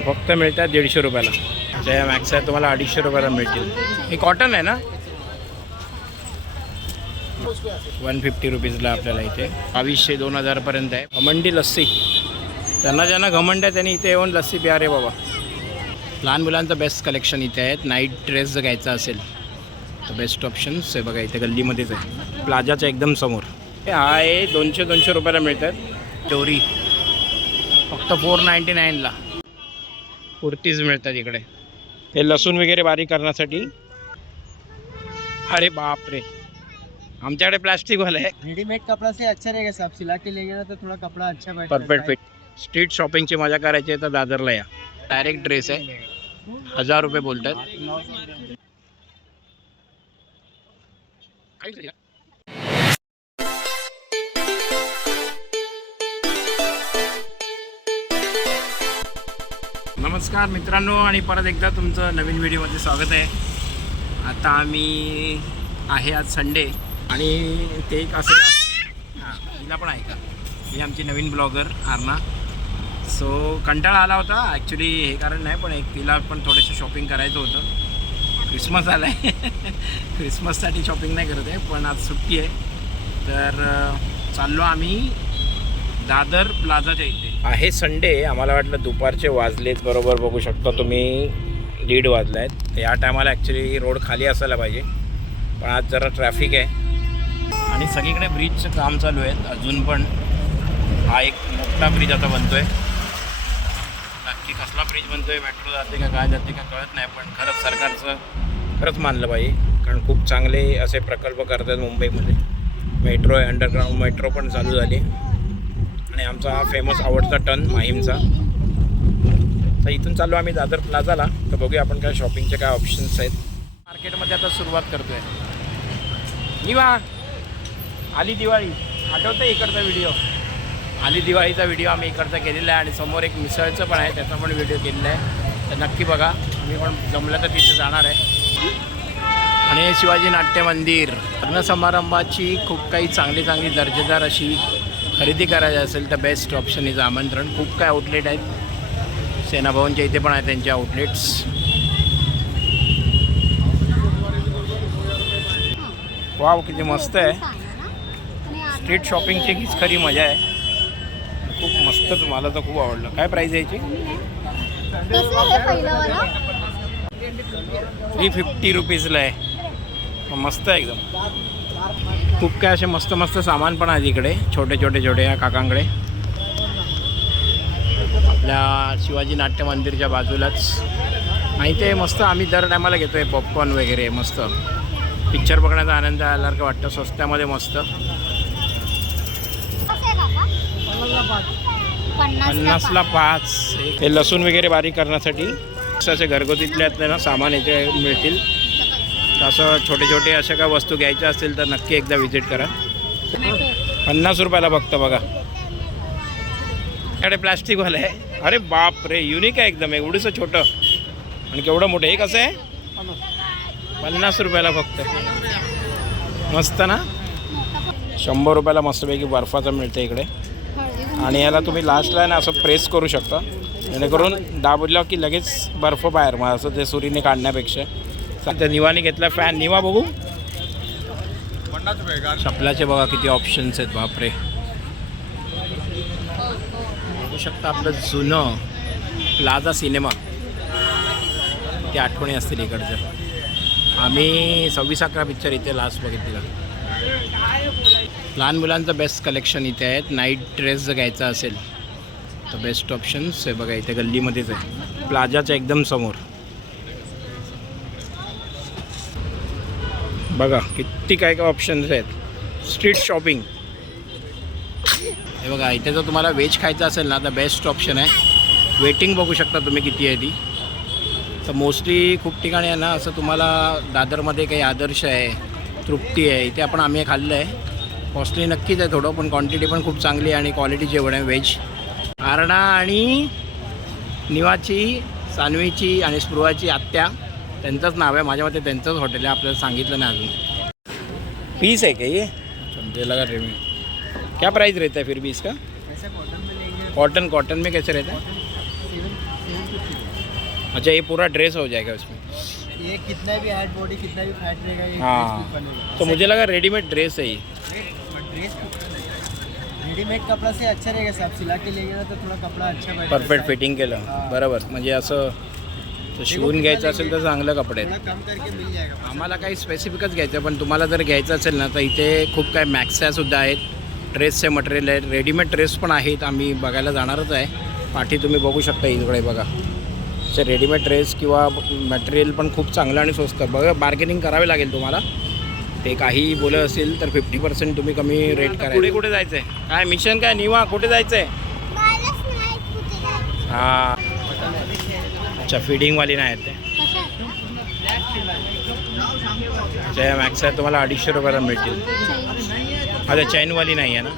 फक्त मिळतात 150 रुपयाला. जे मॅक्स आहे तुम्हाला 250 रुपयाला मिळतील. हे कॉटन आहे ना. 150 रुपीजला आपल्याला इथे 2200-2000 आहे. घमंडी लस्सी. ज्यांना घमंड आहे त्यांनी इथे येऊन लस्सी प्या रे बाबा. लहान मुलांचं बेस्ट कलेक्शन इथे आहेत. नाईट ड्रेस जर घ्यायचा असेल तर बेस्ट ऑप्शन्स आहे बघा. इथे गल्लीमध्येच आहे, प्लाझाच्या एकदम समोर. हा आहे 200 रुपयाला मिळतात. चोरी फक्त 499ला. कुर्तीज मिळतात इकडे. हे लसूण वगैरे बारीक करण्यासाठी. अरे बाप रे, आमच्याकडे प्लास्टिकवाला आहे. रेडीमेड कपड़ा से अच्छा रहेगा साहब. सिला के लेंगे ना तो थोड़ा कपड़ा अच्छा बैठेगा. Perfect fit. स्ट्रीट शॉपिंगची मजा करायची आहे तर दादरला या. डायरेक्ट ड्रेस आहे. 1000 रुपये बोलतात. नमस्कार मित्रांनो, आणि परत एकदा तुमचं नवीन व्हिडिओमध्ये स्वागत आहे. आता आम्ही आहे आज संडे, आणि ते एक असं हां तिला पण आहे का, ही आमची नवीन ब्लॉगर आर्ना. सो कंटाळा आला होता ॲक्च्युली, हे कारण नाही, पण एक तिला पण थोडंसं शॉपिंग करायचं होतं. क्रिसमस आला आहे क्रिसमससाठी शॉपिंग नाही करत आहे, पण आज सुट्टी आहे. तर चाललो आम्ही दादर प्लाझाच्या इथे. आहे संडे. आम्हाला वाटलं दुपारचे वाजलेत बरोबर, बघू शकता तुम्ही 1:30 वाजले आहेत. या टायमाला ॲक्च्युली रोड खाली असायला पाहिजे, पण आज जरा ट्रॅफिक आहे. आणि सगळीकडे ब्रिजचं काम चालू आहे अजून पण. हा एक मोठा ब्रिज आता बनतो आहे. नक्की कसला ब्रिज बनतो आहे, मेट्रो जाते का काय जाते का कळत नाही, पण खरंच सरकारचं खरंच मानलं पाहिजे, कारण खूप चांगले असे प्रकल्प करतात मुंबईमध्ये. मेट्रो आहे, अंडरग्राऊंड मेट्रो पण चालू झाली. आणि आमचा हा फेमस आवडता टर्न माहीमचा. तर इथून चाललो आम्ही दादर प्लाझाला. तर बघूया आपण काय शॉपिंगचे काय ऑप्शन्स आहेत. मार्केटमध्ये आता सुरुवात करतो आहे. निवा आली दिवाळी, आठवतं इकडचा व्हिडिओ. आली दिवाळीचा व्हिडिओ आम्ही इकडचा केलेला आहे, आणि समोर एक मिसळचं पण आहे, त्याचा पण व्हिडिओ केलेला आहे. तर नक्की बघा. मी पण जमलं तर तिथे जाणार आहे. आणि शिवाजी नाट्य मंदिर. लग्न समारंभाची खूप काही चांगली दर्जेदार अशी खरेदी करायची असेल तर बेस्ट ऑप्शन इज आमंत्रण. खूप काय आउटलेट आहेत. सेनाभवनच्या इथे पण आहेत त्यांचे आउटलेट्स. वाव किती मस्त आहे. स्ट्रीट शॉपिंगची हीच खरी मजा आहे. खूप मस्त, मला तर खूप आवडलं. काय प्राईस आहे याची? 350 रुपीजला आहे. मस्त आहे एकदम. खूप काय असे मस्त सामान पण आहेत इकडे, छोटे या काकांकडे. आपल्या शिवाजी नाट्य मंदिरच्या बाजूलाच. आणि ते मस्त आम्ही दर टायमाला घेतो आहे पॉपकॉर्न वगैरे. मस्त पिक्चर बघण्याचा आनंद आल्यासारखं वाटतं. स्वस्त्यामध्ये मस्त. 50ला 5. हे लसूण वगैरे बारीक करण्यासाठी असे घरगुतीतले ना सामान इथे मिळतील. असं छोटे अशा काय वस्तू घ्यायच्या असतील तर नक्की एकदा व्हिजिट करा. 50 रुपयाला फक्त बघा. त्याकडे प्लॅस्टिकवालं आहे. अरे बाप रे, युनिक आहे एकदम. एवढंसं छोटं आणि केवढं मोठं. हे कसं आहे? 50 रुपयाला फक्त. मस्त ना. 100 रुपयाला मस्तपैकी बर्फाचं मिळतं इकडे. आणि याला तुम्ही लास्टला ना असं प्रेस करू शकता, जेणेकरून दाबलं की लगेच बर्फ बाहेर. मग असं ते सुरीने काढण्यापेक्षा. त्या निवाने घेतला फॅन. निवा बघू. चपलाचे बघा किती ऑप्शन्स आहेत. बापरे, बघू शकता आपलं जुनं प्लाझा सिनेमा. ते आठवणी असतील इकडचं. आम्ही 26-11 पिक्चर इथे लास्ट बघितलेला. लहान मुलांचं बेस्ट कलेक्शन इथे आहेत. नाईट ड्रेस जर घ्यायचा असेल तर बेस्ट ऑप्शन्स आहे बघा. इथे गल्लीमध्येच आहे, प्लाझाच्या एकदम समोर. बघा किती काय ऑप्शन्स आहेत. Street shopping. हे बघा, इथे जर तुम्हाला व्हेज खायचं असेल ना तर बेस्ट ऑप्शन आहे. वेटिंग बघू शकता तुम्ही किती आहे ती. तर मोस्टली खूप ठिकाणी आहे ना असं तुम्हाला दादरमध्ये काही आदर्श आहे, तृप्ती आहे, इथे आपण आम्ही खाल्लं आहे. कॉस्टली नक्कीच आहे थोडं, पण क्वांटिटी पण खूप चांगली आहे आणि क्वालिटी जेवण आहे व्हेज. आरणा आणि निवाची, सानवीची आणि स्पृहाची आत्या, त्यांचंच नाव आहे. माझ्या मते त्यांचंच हॉटेल आहे, आपल्याला सांगितलं नाही अजून. पीस है क्या ये? समझे लगा रेट में. क्या प्राइस रहता है फिर भी इसका? ऐसा कॉटन में लेंगे. कॉटन में कैसे रहता है? अच्छा, ये पूरा ड्रेस हो जाएगा उसमें? ये कितना भी हाइट बॉडी कितना भी फैट रहेगा ये हाँ, ड्रेस बनेगा। तो मुझे लगा रेडीमेड ड्रेस है ये। ड्रेस रेडीमेड कपड़ा से अच्छा रहेगा साहब, सिला के लेंगे ना तो थोड़ा कपड़ा अच्छा बैठेगा। परफेक्ट फिटिंग केलं हां. बरोबर, म्हणजे असं तर शिवून घ्यायचं असेल तर चांगलं कपडे आहेत. थोड़ा कम करके मिल जाएगा। आम्हाला काही स्पेसिफिकच घ्यायचं आहे, पण तुम्हाला जर घ्यायचं असेल ना तर इथे खूप काय मॅक्सॅसुद्धा आहेत, ड्रेसचे मटेरियल आहेत, रेडीमेड ड्रेस पण आहेत. आम्ही बघायला जाणारच आहे. पाठी तुम्ही बघू शकता इकडे बघा, असे रेडीमेड ड्रेस किंवा मटेरियल पण खूप चांगलं आणि स्वस्त. बघा, बार्गेनिंग करावे लागेल तुम्हाला. ते काही बोलत असेल तर 50% तुम्ही कमी रेट करा. पुढे कुठे जायचं आहे? काय मिशन काय निवा कुठे जायचं आहे? हां, अच्छा, फिडिंगवाली नाही आहेत ते. अच्छा, या मॅक्स आहे तुम्हाला 250 रुपयाला मिळतील. अच्छा, चैनवाली नाही आहे ना?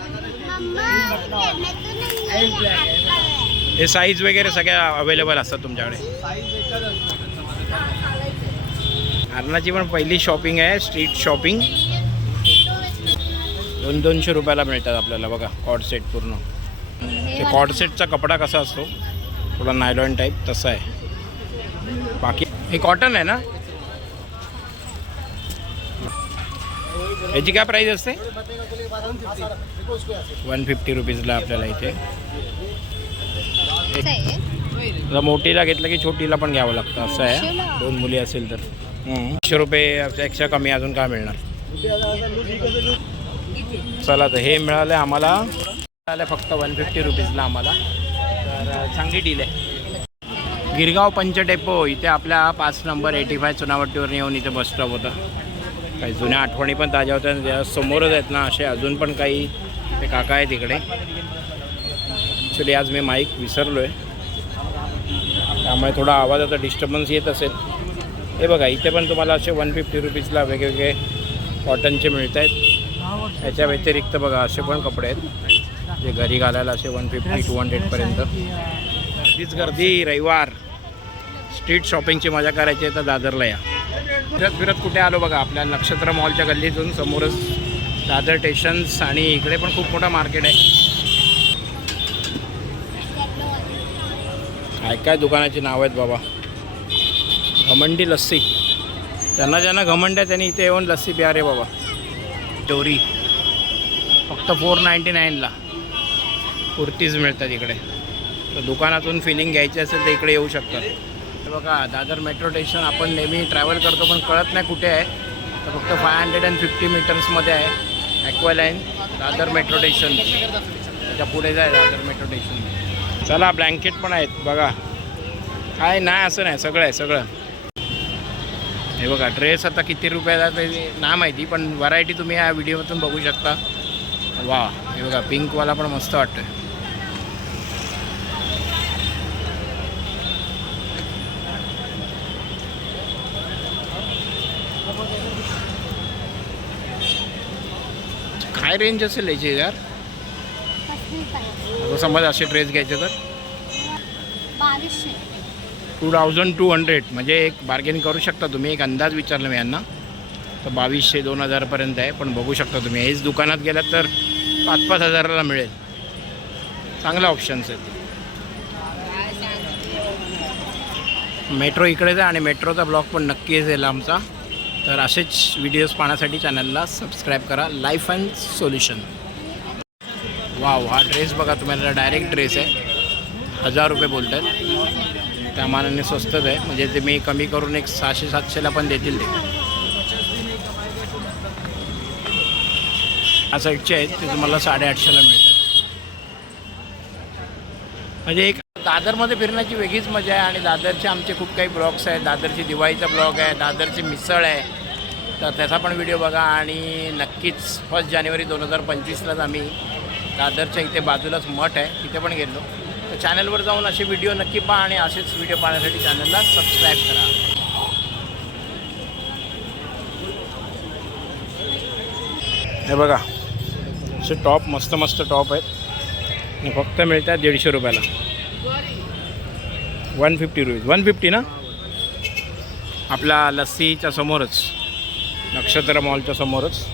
हे साईज वगैरे सगळ्या अवेलेबल असतात तुमच्याकडे? अर्णाची पण पहिली शॉपिंग आहे, स्ट्रीट शॉपिंग. 200 रुपयाला मिळतात आपल्याला बघा कॉर्ड सेट पूर्ण. ते कॉर्ड सेटचा कपडा कसा असतो, थोडा नायलॉन टाईप तसा आहे. बाकी हे कॉटन आहे ना? याची काय प्राईस असते? 150 रुपीजला आपल्याला इथे. जर मोठीला घेतलं की छोटीला पण घ्यावं लागतं असं आहे. 2 मुली असेल तर 100 रुपये कमी अजून काय मिळणार. चला, तर हे मिळालं आम्हाला, मिळालं फक्त 150 रुपीजला आम्हाला. तर चांगली डील आहे. गिरगाव पंच डेपो इथे आपल्या 5 नंबर 85 चुनावटीवर येऊन इथे बस स्टॉप होता. काही जुन्या आठवणी पण ताज्या होत्या. त्या समोरच आहेत ना असे अजून पण काही ते काका आहेत इकडे. ॲक्च्युली आज मी माईक विसरलो आहे, त्यामुळे थोडा आवाजाचा डिस्टर्बन्स येत असेल. हे बघा, इथे पण तुम्हाला असे 150 रुपीजला वेगवेगळे कॉटनचे मिळत आहेत. त्याच्या व्यतिरिक्त बघा असे पण कपडे आहेत जे घरी घालायला असे 150-200पर्यंत. तीच गर्दी, रविवार, स्ट्रीट शॉपिंगची मजा करायची आहे तर दादरला या. फिरत कुठे आलो बघा, आपल्या नक्षत्र मॉलच्या गल्लीतून समोरच दादर स्टेशन्स, आणि इकडे पण खूप मोठं मार्केट आहे. काय काय दुकानाची नाव आहेत बाबा. घमंडी लस्सी, ज्यांना घमंड आहे त्यांनी इथे येऊन लस्सी प्या रे बाबा. टोरी फक्त 499ला कुर्तीज मिळतात इकडे. तर दुकानातून फिलिंग घ्यायची असेल तर इकडे येऊ शकतात. हे बघा, दादर मेट्रो स्टेशन आपण नेहमी ट्रॅव्हल करतो पण कळत नाही कुठे आहे. तर फक्त 550 मीटर्समध्ये आहे ॲक्वालाईन दादर मेट्रो स्टेशन. त्याच्या पुढे जाय दादर मेट्रो स्टेशन. चला, ब्लँकेट पण आहेत बघा. काय नाही असं नाही, सगळं आहे सगळं. हे बघा, ड्रेस आता किती रुपयाला ते नाही माहिती, पण व्हरायटी तुम्ही या व्हिडिओमधून बघू शकता. वा, हे बघा, पिंकवाला पण मस्त वाटतोय. काय रेंज असेल याची यार? समज असे ड्रेस घ्यायचे तर 2200, म्हणजे एक बार्गेन करू शकता तुम्ही. एक अंदाज विचारला मी यांना तर 2200-2000पर्यंत आहे. पण बघू शकता तुम्ही, हेच दुकानात गेलात तर 5-5 हजाराला मिळेल. चांगला ऑप्शन्स आहेत. मेट्रो इकडेच आहे आणि मेट्रोचा ब्लॉग पण नक्की असेल आमचा. तर असेच व्हिडिओज पाहण्यासाठी चॅनलला सबस्क्राईब करा. Life and solution. वाव, हा ड्रेस बघा, तुम्हाला डायरेक्ट ड्रेस आहे. 1000 रुपये बोलत आहेत. त्या मानाने स्वस्तच आहे, म्हणजे ते मी कमी करून एक 600-700ला पण देतील ते. या साईडचे आहेत ते तुम्हाला 850ला मिळतात. म्हणजे एक दादरमध्ये फिरण्याची वेगळीच मजा आहे. आणि दादरचे आमचे खूप काही ब्लॉग्स आहेत. दादरची दिवाळीचा ब्लॉग आहे, दादरची मिसळ आहे, तर त्याचा पण व्हिडिओ बघा. आणि नक्कीच 1 जानेवारी 2025लाच आम्ही दादरच्या इथे बाजूलाच मठ आहे तिथे पण गेलो. तर चॅनलवर जाऊन असे व्हिडिओ नक्की पहा आणि असेच व्हिडिओ पाहण्यासाठी चॅनलला सबस्क्राईब करा. हे बघा, असे टॉप मस्त मस्त टॉप आहेत आणि फक्त मिळतात 150 रुपयाला. 150 रुपीज. 150 ना? आपला लस्सीच्या समोरच, नक्षत्र मॉलच्या समोरच.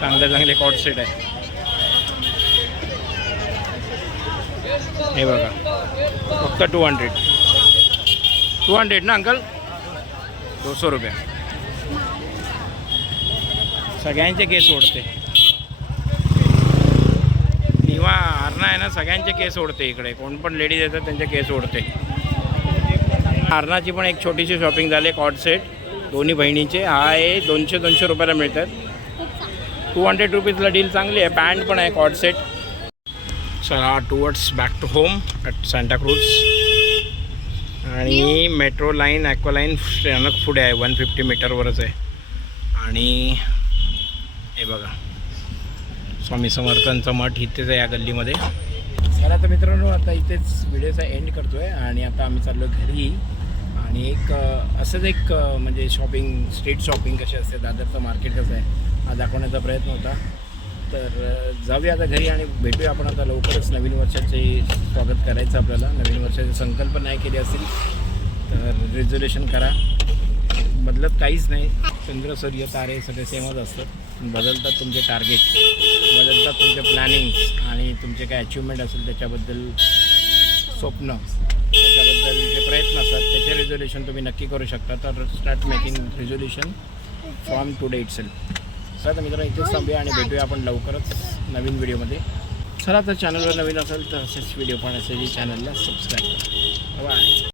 चांगले चांगले कॉट सेट आहे. हे बघा फक्त 200 ना अंकल 200 रुपये. सगळ्यांचे केस ओढते निवा आरणा आहे ना, सगळ्यांचे केस ओढते इकडे. कोण पण लेडीज येतात त्यांचे केस ओढते. आरणाची पण एक छोटीशी शॉपिंग झाली. कॉट सेट दोन्ही बहिणीचे. हा आहे 200 रुपयाला मिळतात. 200 रुपीजला डील चांगली आहे. पॅन्ट पण आहे कॉट सेट. चला towards back to home at Santacruz. आणि मेट्रो लाईन ॲक्वालाईन पुढे आहे. 150 मीटरवरच आहे. आणि हे बघा स्वामी समर्थांचा मठ इथेच आहे या गल्लीमध्ये. चला तर मित्रांनो, आता इथेच व्हिडिओचा एंड करतो आहे. आणि आता आम्ही चाललो घरी. आणि एक असंच एक म्हणजे शॉपिंग, स्ट्रीट शॉपिंग कशी असते, दादरचं मार्केट कसं आहे हा दाखवण्याचा प्रयत्न होता. तर जाऊया आता घरी आणि भेटूया आपण आता लवकरच. नवीन वर्षाचे स्वागत करायचं आपल्याला. नवीन वर्षाचे संकल्प नाही केले असतील तर रिझोल्युशन करा. बदलत काहीच नाही. चंद्र, सूर्य, तारे सगळे सेमच असतात. बदलतात तुमचे टार्गेट, बदलतात तुमचे प्लॅनिंग्स आणि तुमचे काय अचिव्हमेंट असेल त्याच्याबद्दल स्वप्न, त्याच्याबद्दल जे प्रयत्न असतात त्याचे रिझोल्युशन तुम्ही नक्की करू शकता. तर start making resolution from today itself. चला मित्रांनो, इथेच थांबूया आणि भेटूया आपण लवकरच नवीन व्हिडिओमध्ये. चला तर चॅनलवर नवीन असेल तर असेच व्हिडिओ पाहण्यासाठी चॅनलला सबस्क्राईब करा. बाय.